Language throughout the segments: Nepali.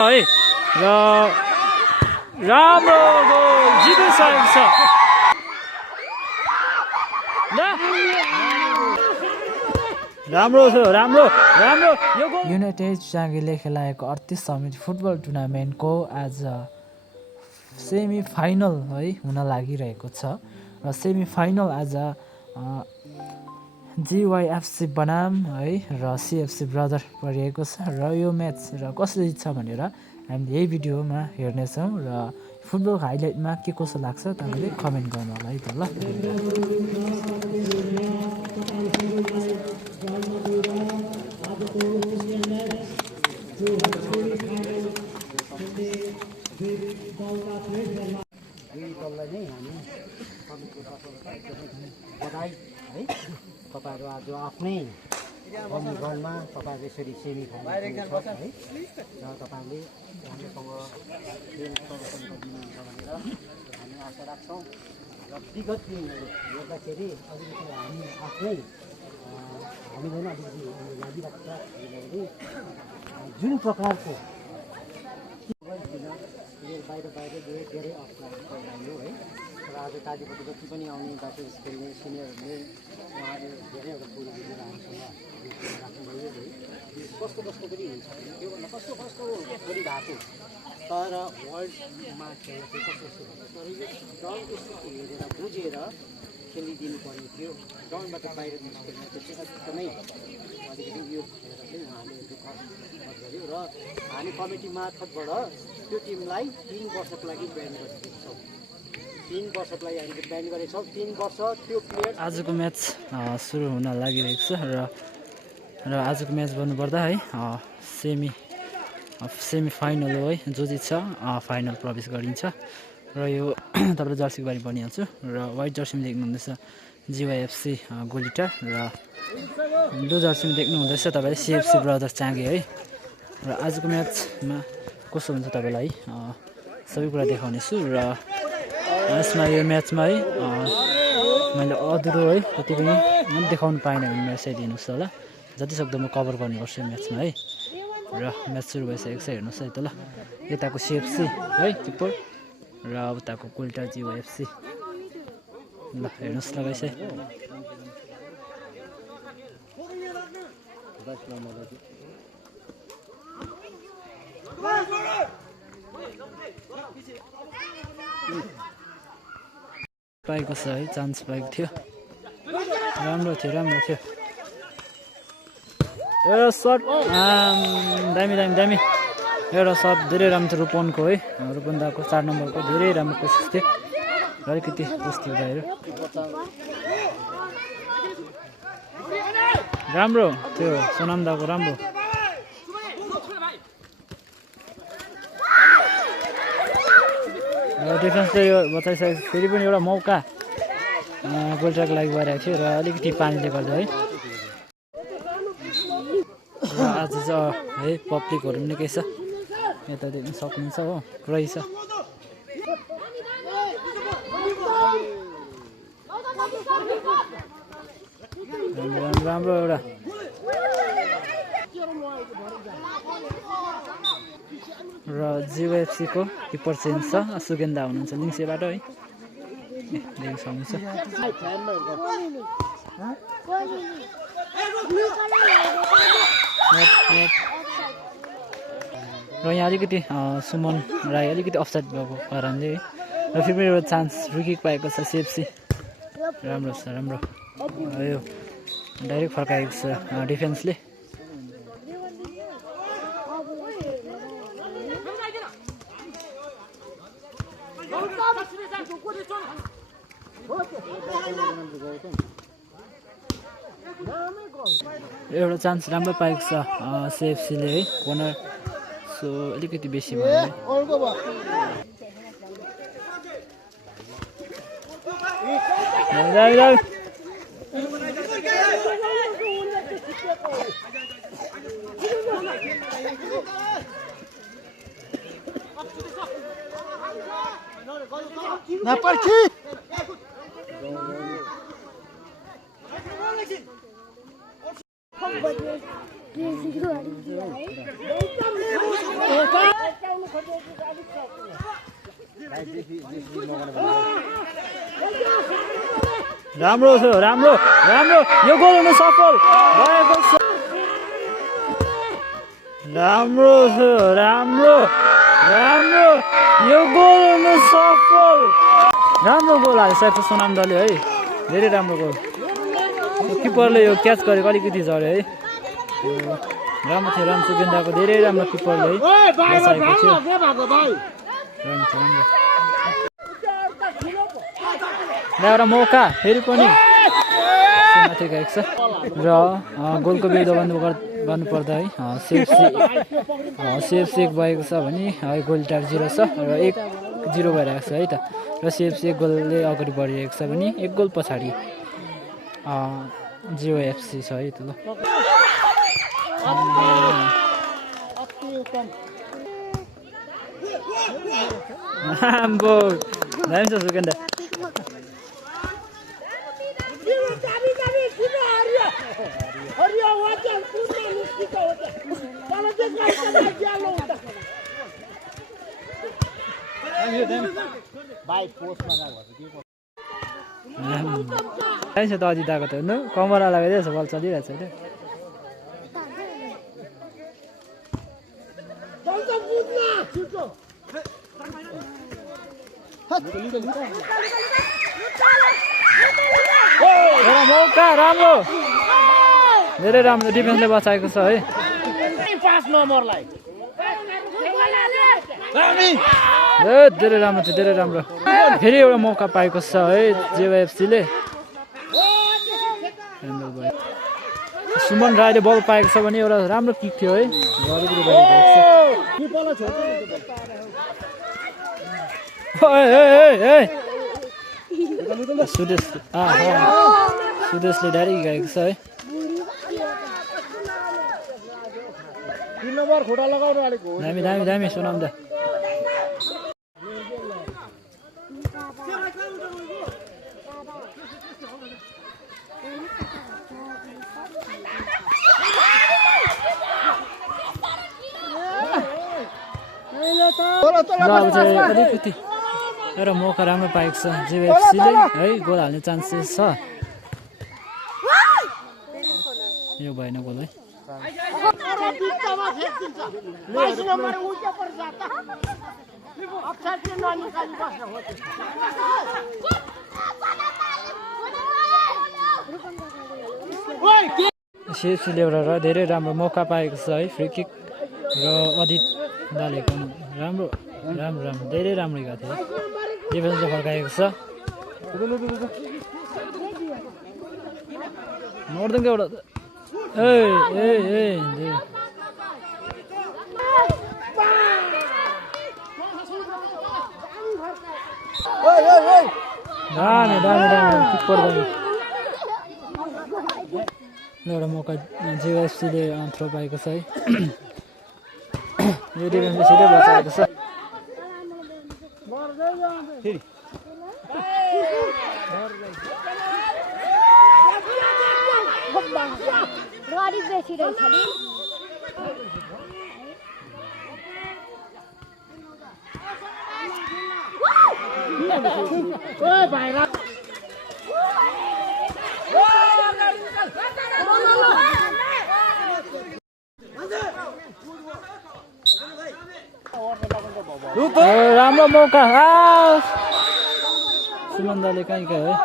है र राम्रो गोल जितिसकेको छ राम्रो छ राम्रो राम्रो यो युनाइटेड चाँगेले खेलाएको 38 समिति फुटबल टुर्नामेन्टको आज सेमी फाइनल है हुन लागिरहेको छ र सेमी फाइनल आज जिवाइएफसी बनाम है र सिएफसी ब्रदर परिएको छ र यो म्याच र कसले जित्छ भनेर हामीले यही भिडियोमा हेर्नेछौँ र फुटबल हाइलाइटमा के कसो लाग्छ तपाईँले कमेन्ट गर्नु होला है त ल। बधाई है तपाईँहरू आज आफ्नै गाउँमा तपाईँहरू यसरी सेमी फाइनल है र तपाईँले राम्रोसँग खेल प्रदर्शन गरिदिनुहुन्छ भनेर हामी आशा राख्छौँ र विगत दिनहरू हेर्दाखेरि अलिकति हामी आफ्नै हामीलाई नै अलिकति लागिरहेको छ किनभने जुन प्रकारको बाहिर धेरै अप्ठ्यारो परिरह्यो है र आज कालीपट्टि जति पनि आउने बाटो खेल्ने सिनियरहरूले उहाँले धेरैवटा कुरोहरू हामीसँग राख्नुभयो है कस्तो पनि हुन्छ त्योभन्दा कस्तो पनि भएको तर वर्ल्डमा खेल्न चाहिँ कस्तो हुन्छ तर यो ग्राउन्डको स्थिति हेरेर बुझेर खेलिदिनु पर्ने थियो ग्राउन्डबाट बाहिर निस्केर चाहिँ एकदमै अलिकति यो हेरेर चाहिँ उहाँले दुःख गर्यो र हामी कमिटी मार्फतबाट त्यो टिमलाई 3 वर्षको लागि ब्यान गरिदिएको छौँ 3 वर्षको लागि हामीले ब्यान गरेको छौँ 3 वर्ष त्यो प्लेयर आजको म्याच सुरु हुन लागिरहेको छ र आजको म्याच भन्नुपर्दा है सेमी फाइनल हो है जो जित्छ फाइनल प्रवेश गरिन्छ र यो तपाईँले जर्सीको बारे भनिहाल्छु र व्हाइट जर्सीमा देख्नुहुँदैछ जिवाइएफसी गोलिटा र ब्लू जर्सीमा देख्नुहुँदैछ तपाईँले सिएफसी ब्रदर्स चाँगे है र आजको म्याचमा कस्तो हुन्छ तपाईँलाई सबै कुरा देखाउनेछु र यसमा यो म्याचमा है मैले अधुरो है जति पनि देखाउनु पाएन भने मेरो साइड दिनुहोस् होला जतिसक्दो म कभर गर्नुपर्छ यो म्याचमा है र म्याच सुरु भइसकेको छ हेर्नुहोस् है त ल यताको सिएफसी है किपर र उताको कुल्टा जिवाइएफसी ल हेर्नुहोस् लगाइस है पाएको छ है चान्स पाएको थियो राम्रो थियो एउटा सर्ट दामी एउटा सर्ट धेरै राम्रो थियो रूपनको है रूपन्दाको 4 नम्बरको धेरै राम्रो कोसिस थियो अलिकति पुस्ती हुँदाखेरि राम्रो थियो सोनामदाको राम्रो डिफेन्सले यो बचाइसकेको फेरि पनि एउटा मौका गोल्टाको लागि भइरहेको थियो र अलिकति पानीले गर्दा है र आज चाहिँ है पब्लिकहरू पनि निकै छ यता देख्न सक्नुहुन्छ हो पुरै छ राम्रो एउटा र जिवाइएफसीको किपर चेन्ज छ सुगेन्दा हुनुहुन्छ लिङ्सेबाट है देख्न सक्नुहुन्छ र यहाँ अलिकति सुमन राई अलिकति अफसाइड भएको कारणले र फेरि एउटा चान्स फ्री किक पाएको छ सिएफसी राम्रो छ राम्रो यो डाइरेक्ट फर्काएको छ डिफेन्सले एउटा चान्स राम्रो पाएको छ सिएफसीले है कर्नर सो अलिकति बेसी भयो Na parte! राम्रो छ राम्रो राम्रो यो गोल हुन सफल भएको छ राम्रो छ राम्रो राम्रो यो गोल हुन सफल राम्रो गोल हालिसकेको छ सुनामदाले है धेरै राम्रो गोल किपरले यो क्याच गरेको अलिकति झऱ्यो है राम्रो थियो राम सुगेन्दाको धेरै राम्रो किपरले है बचाएको थियो राम्रो एउटा मौका फेरि पनि माथि गएको छ र गोलको विरुद्ध गर्नुपर्दा है सिएफसी 1 भएको छ भने है गोलटार 0 छ र 1-0 भइरहेको छ है त र सिएफसी 1 गोलले अगाडि बढिरहेको छ भने 1 गोल पछाडि जिओएफसी छ है त ल दामी छ सुगन्धा त अझै ताको त हेर्नु कमरा लगाइदिएछ बल चलिरहेको छ एउटा मौका राम्रो धेरै राम्रो डिफेन्सले बचाएको छ है धेरै राम्रो थियो धेरै राम्रो फेरि एउटा मौका पाएको छ है जेवाएफसीले सुमन राईले बल पाएको छ भने एउटा राम्रो किक थियो है सुदेशले डाइरेक्ट गएको छ है दामी दामी दामी सुनाम दा अलिकति एउटा मौका राम्रो पाएको छ जेएफसीले है गोल हाल्ने चान्सेस छ यो भएन गोल है सिएफसीले एउटा धेरै राम्रो मौका पाएको छ है फ्री किक र अदित दालेको राम्रो राम्रो राम्रो धेरै राम्रो गएको थियो डिफेन्सले फर्काएको छ नर्दनको एउटा दामी दामी दामी किपर दामी एउटा मौका जेएफसीले थ्रो पाएको छ है यो डिफेन्सले सिधै बचाएको छ राम्रो मौका सुमन्दाले कहीँ गयो है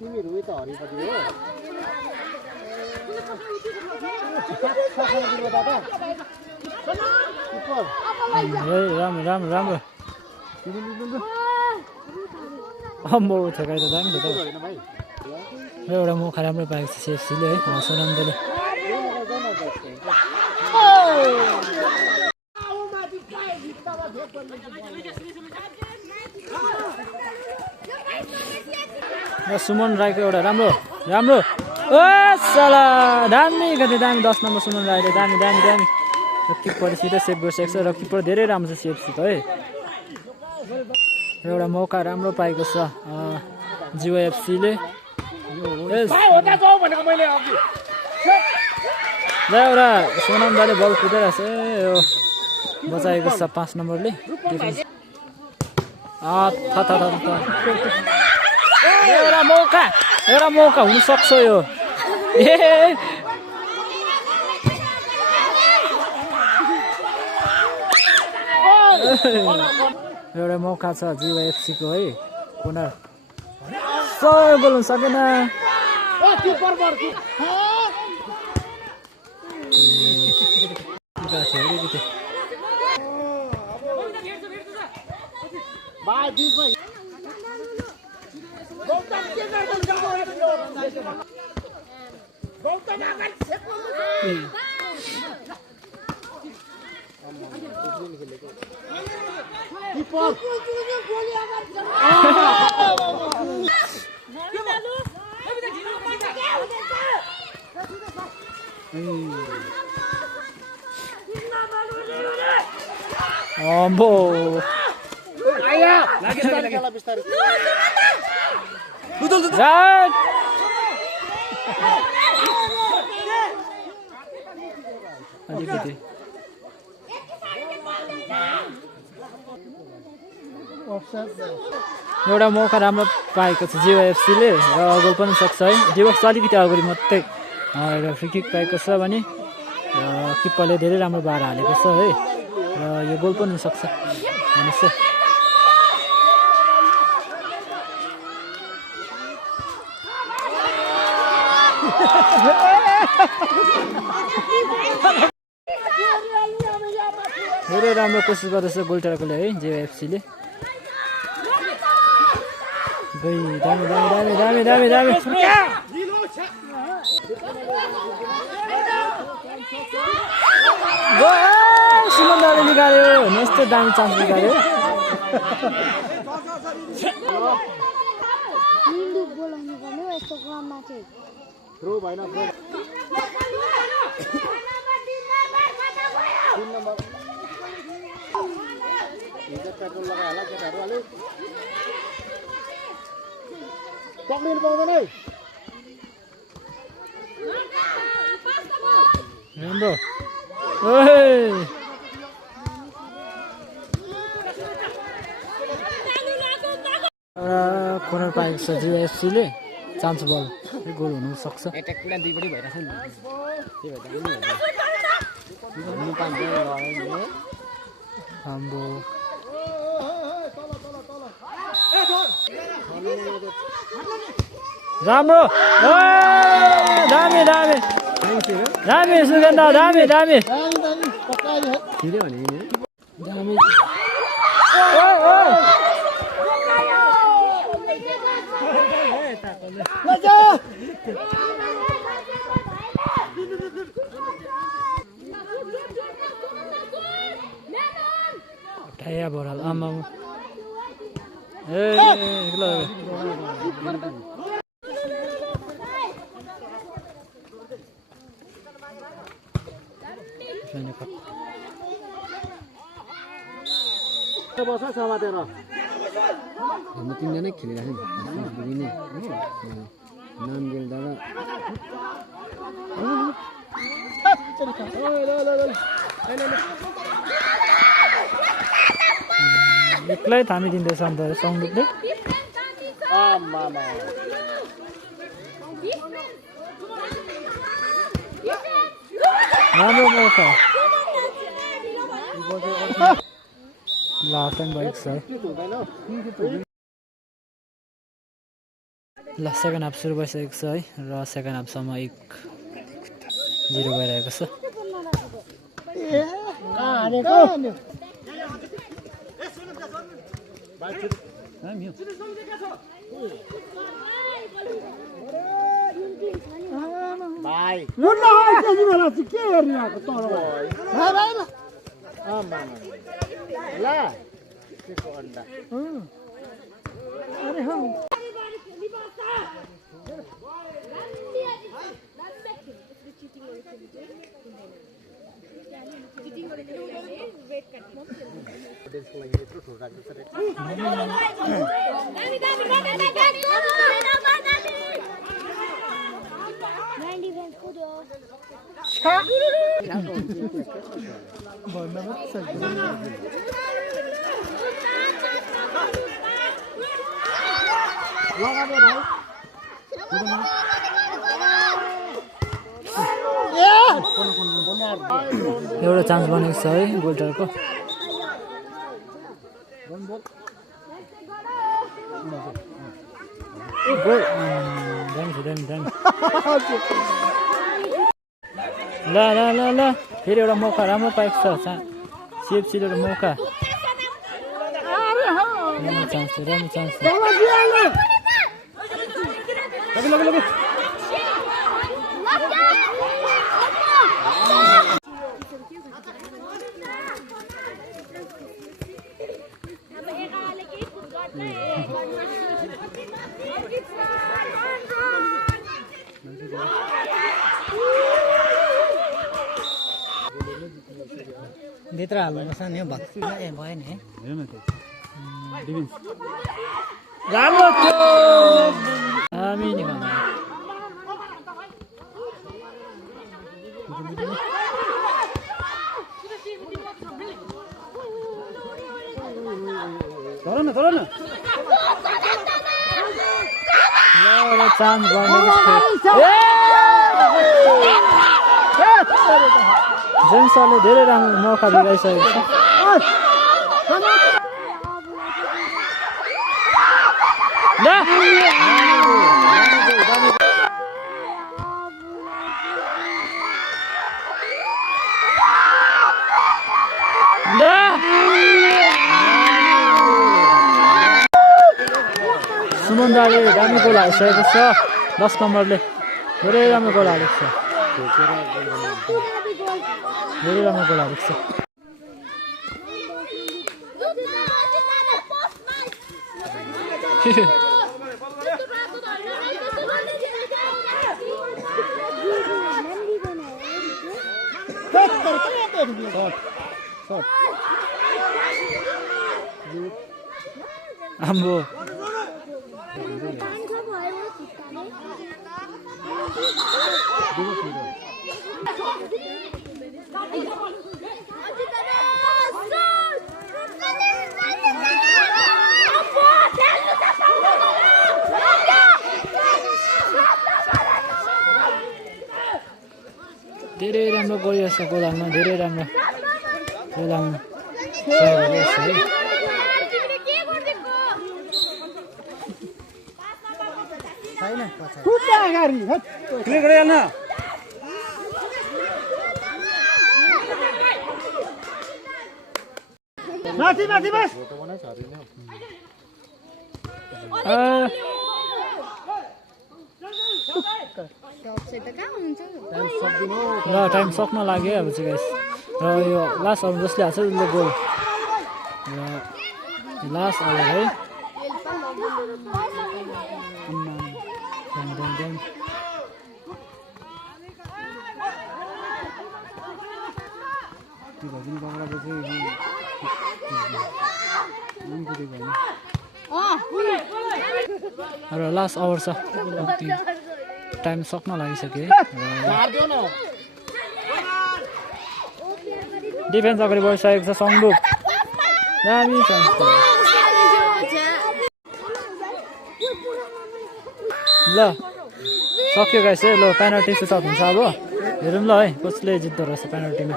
तिमीहरू त हरिपति हो राम्रो राम्रो राम्रो अम्बो ठोकाइ त दामी थियो एउटा मौका राम्रो पाएको छ सिएफसीले है सुनन्दले सुमन राईको एउटा राम्रो राम्रो ओ साला दामी गते दामी 10 नम्बर सुमन राईले दामी दामी दामी किपर सिधै सेभ गरिसकेको छ र किपर धेरै राम्रो छ सिएफसी त है एउटा मौका राम्रो पाएको छ जिवाएफसीले एउटा सोनाम दाले बल कुदाइरहेको छ यो बचाएको छ 5 नम्बरले एउटा मौका हुन सक्छ यो एउटा मौका छ जिवाएफसी को है कुनर सर बोल्न सकेन अम्बो अलिकति एउटा मौका राम्रो पाएको छ जिवाएफसीले र गोल पनि सक्छ है जिवाएफसी अलिकति अगाडि मात्रै एउटा फ्री किक पाएको छ भने किपरले धेरै राम्रो बार हालेको छ है र यो गोल पनि सक्छ हेर्नुहोस् धेरै राम्रो कोसिस गर्दैछ गोलटेरकोले है जिवाएफसीले गई दामी दामी दामी दामी दामी दामी सुमनदाले निकाल्यो हेर्नुहोस् त दामी चान्स निकाल्यो राम्रो कोर्नर पाएको छ जिवाएफसीले चान्स बल गोल हुन सक्छ हाम्रो राम्रो दामी दामी दामी सुगन्ध दामी दामी दामी टाया बराल आमा बस समातेर हाम्रो तिनजना खेलिरहेको नि नाम गेल्दा एक्लै थामिदिँदैछ अन्त सङ्गीतले राम्रो मौका लास्ट टाइम भएको छ ल सेकेन्ड हाफ सुरु भइसकेको छ है र सेकेन्ड हाफसम्म 1-0 भइरहेको छ ठुलो राख्दैछ रे एउटा चान्स बनेको छ है गोल्डरको गोल ल ल ल ल फेरि एउटा मौका राम्रो पाएको छ सिएफसीले एउटा मौका राम्रो चान्स भित्र हाल्नु पर्छ नि भत्ती ए भयो नि राम्रो थियो हामी निकाल्नु तर न एउटा चान्स बनेको जेम्सले धेरै राम्रो मौका दिइसकेको छ सुमन दाले दामी गोल हालिसकेको छ 10 नम्बरले धेरै राम्रो गोल हालेको छ धेरै राम्रो गोल हालेको छ आम्बो धेरै राम्रो गरिरहेछ गोलामा धेरै राम्रो गोलामा माथि बस ल टाइम सक्न लाग्यो अब चाहिँ गाइस र यो लास्ट ओभर जसले हाल्छ उसले गोल र लास्ट ओभर है र लास्ट ओभर छ टाइम सक्न लागिसक्यो डिफेन्स अगाडि बढिसकेको छ सङ्गुप दामी चान्स ल सक्यो गाइस है ल पेनल्टी सुटआउट हुन्छ अब हेरौँ ल है कसले जित्दो रहेछ पेनल्टीमा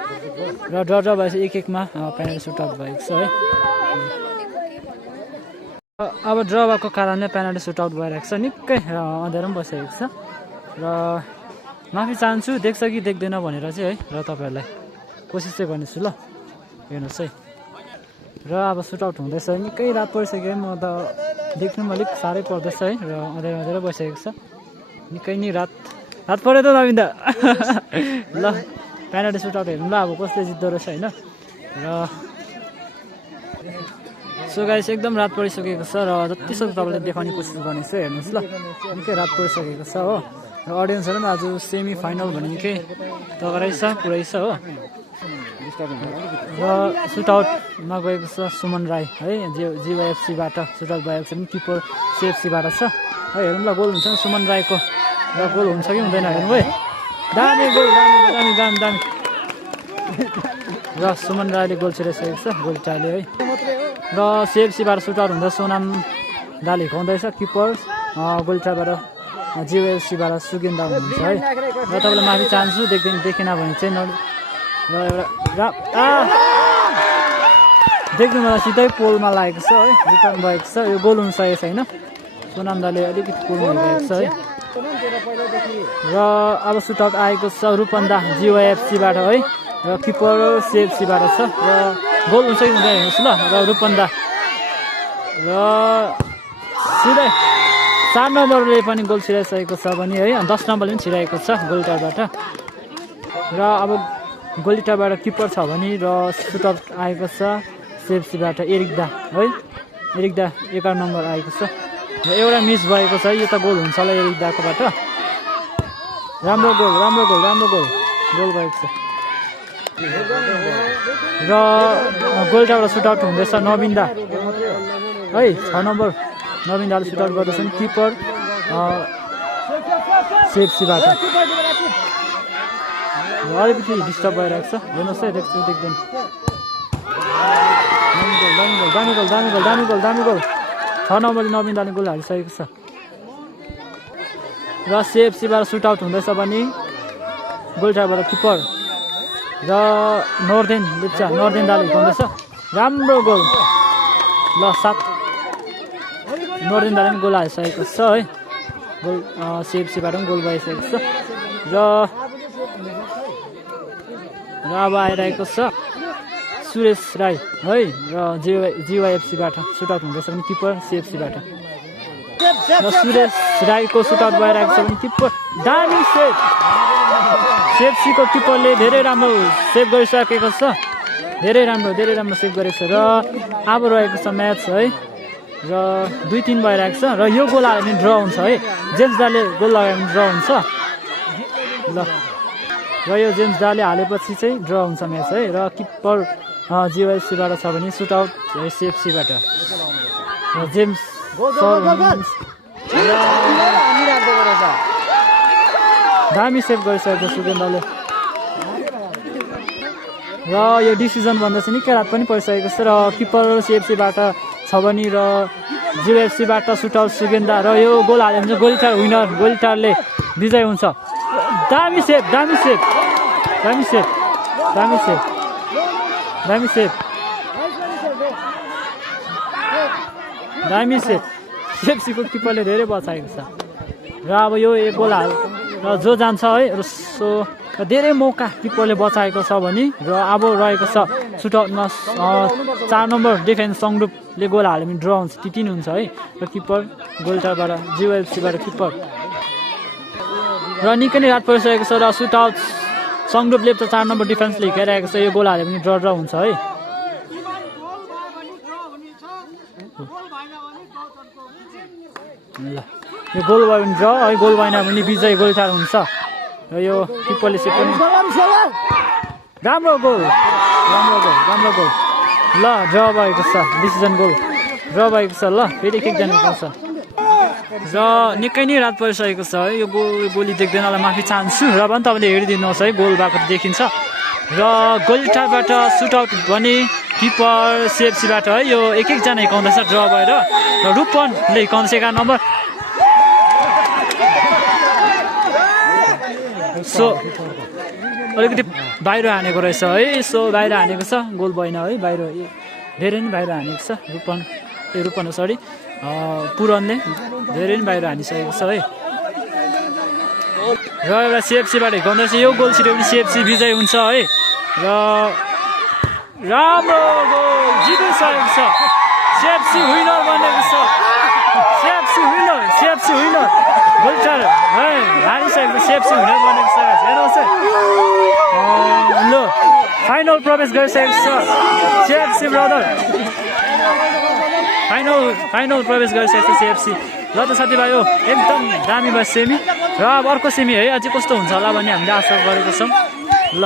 र ड्र भएपछि 1-1 मा पेनल्टी सुटआउट भएको छ है अब ड्र भएको कारणले पेनल्टी सुटआउट भइरहेको छ निकै अँध्यारो पनि बसिरहेको छ र माफी चाहन्छु देख्छ कि देख्दैन भनेर चाहिँ है र तपाईँहरूलाई कोसिस चाहिँ गर्नेछु ल हेर्नुहोस् है र अब सुटआउट हुँदैछ निकै रात परिसक्यो म त देख्नु पनि अलिक साह्रै पर्दैछ है र अँध्यारो बसिरहेको छ निकै नै रात पऱ्यो त नबिन्दा ल पेनल्टी सुटआउट हेरौँ ल अब कसले जित्दो रहेछ होइन र सो गाइस एकदम रात परिसकेको छ र जतिसक्दो तपाईँले देखाउने कोसिस गर्नेछु हेर्नुहोस् ल निकै रात परिसकेको छ हो र अडियन्सहरू पनि आज सेमी फाइनल भने निकै तगरै छ पुरै छ हो र सुटआउटमा गएको छ सुमन राई है जिवाइएफसीबाट सुटआउट भएको छ भने किपर सिएफसीबाट छ है हेरौँ ल गोल हुन्छ सुमन राईको र गोल हुन्छ कि हुँदैन हेर्नु है दामी गोल दामी दामी दामी र सुमन राईले गोल छिराइसकेको छ गोल्टाले है र सिएफसीबाट सुटआउट हुँदा सोनाम दाले हिर्काउँदैछ किपर गोल्टाबाट जिवाइएफसीबाट सुगेन्दा हुनुहुन्छ है र तपाईँलाई माफी चाहन्छु देखेन भने चाहिँ र एउटा देख्नु मलाई सिधै पोलमा लागेको छ है रिटर्न भएको छ यो गोल हुन सकेको छैन सोनाम दाले अलिकति पोलमा गएको छ है र अब सुटआउट आएको छ रूपन्दा जिवाइएफसीबाट है र किपर सिएफसीबाट छ र गोल हुन्छ कि हुँदैन हेर्नुहोस् ल र रूपन्दा र सिधै 4 नम्बरले पनि गोल छिराइसकेको छ भने है 10 नम्बरले पनि छिराएको छ गोल्टाबाट र अब गोल्टाबाट किपर छ भने र सुटआउट आएको छ सिएफसीबाट एरिकदा है एरिकदा 11 नम्बर आएको छ र एउटा मिस भएको छ यो त गोल हुन्छ होला एरिकदाकोबाट राम्रो गोल गोल भएको छ र गोल्टाबाट सुटआउट हुँदैछ नविन्दा है 6 नम्बर नविन्दाले सुटआउट गर्दैछन् किपर सिएफसीबाट अलिकति डिस्टर्ब भइरहेको छ हेर्नुहोस् है देख्दैन दामी गोल 6 नम्बरले नविन्दाले गोल हालिसकेको छ र सिएफसीबाट सुटआउट हुँदैछ भने गोल्टाबाट किपर र नर्देन लेप्चा नर्देन दाले हिर्काउँदैछ राम्रो गोल ल 7 नर्देन दाले पनि गोल हालिसकेको छ है गोल सिएफसीबाट पनि गोल भइसकेको छ र अब आइरहेको छ सुरेश राई है र जिवाइएफसीबाट सुटआउट हुँदैछ भने किपर सिएफसीबाट र सुरेश राईको सुटआउट भइरहेको छ भने किपर दामी सेभ सिएफसीको किपरले धेरै राम्रो सेभ गरिसकेको छ धेरै राम्रो सेभ गरेको छ र अब रहेको छ म्याच है र 2-3 भइरहेको छ र यो गोल हाल्यो भने ड्र हुन्छ है जेम्स दाले गोल लगायो भने ड्र हुन्छ ल र यो जेम्स दाले हालेपछि चाहिँ ड्र हुन्छ म्याच है र किपर जिवाइएफसीबाट छ भने सुटआउट है सिएफसीबाट र जेम्स दामी सेभ गरिसकेको सुगेन्दाले र यो डिसिजन भन्दा चाहिँ निकै रात पनि परिसकेको छ र किपर सिएफसीबाट छ भने र जिवाइएफसीबाट सुटआउट सुगेन्दा र यो गोल हाल्यो भने चाहिँ गोल्टार विनर गोल्टारले विजय हुन्छ दामी सेभ सिएफसीको किपरले धेरै बचाएको छ र अब यो एक गोल हाल र जो जान्छ है र सो धेरै मौका किपरले बचाएको छ भने र अब रहेको छ सुटआउटमा 4 नम्बर डिफेन्स सङडुपले गोल हाल्यो भने ड्र हुन्छ 3-3 हुन्छ है र किपर गोल्टाबाट जिवाइएफसीबाट किपर र निकै नै रात परिसकेको छ र सुटआउट सङडुपले त 4 नम्बर डिफेन्सले हिर्काइरहेको छ यो गोल हाल्यो भने ड्र हुन्छ है ल यो गोल भयो भने ड्र है गोल भएन भने विजय गोल्टार हुन्छ र यो किपरले चाहिँ पनि राम्रो गोल ल ड्र भएको छ डिसिजन गोल ड्र भएको छ ल फेरि एकजना पाउँछ र निकै नै रात परिसकेको छ है यो गोली देख्दैनलाई माफी चाहन्छु र पनि तपाईँले हेरिदिनुहोस् है गोल भएको देखिन्छ र गोल्टाबाट सुटआउट भने किपर सिएफसीबाट है यो एकजना हिर्काउँदैछ ड्र भएर र रूपनले हिर्काउँदैछ 11 नम्बर सो अलिकति बाहिर हानेको रहेछ है सो बाहिर हानेको छ गोल भएन है बाहिर धेरै नै बाहिर हानेको छ रूपन सरी पुरनले धेरै नै बाहिर हानिसकेको छ है र एउटा सिएफसीबाट हिर्काउँदैछ यो गोल छिर्यो भने सिएफसी विजय हुन्छ है र राम्रो गोल जितिसकेको छ सिएफसी विनर बनेको छ सिएफसी विनर गोल्टार है हारिसकेको सिएफसी विनर बनेको छ हेर्नुहोस् ल फाइनल प्रवेश गरिसकेको छ सिएफसी ब्रदर फाइनल प्रवेश गरिसकेको छ सिएफसी। ल त साथीभाइ हो एकदम दामी भयो सेमी र अब अर्को सेमी है अझै कस्तो हुन्छ होला भन्ने हामीले आशा गरेको छौँ। ल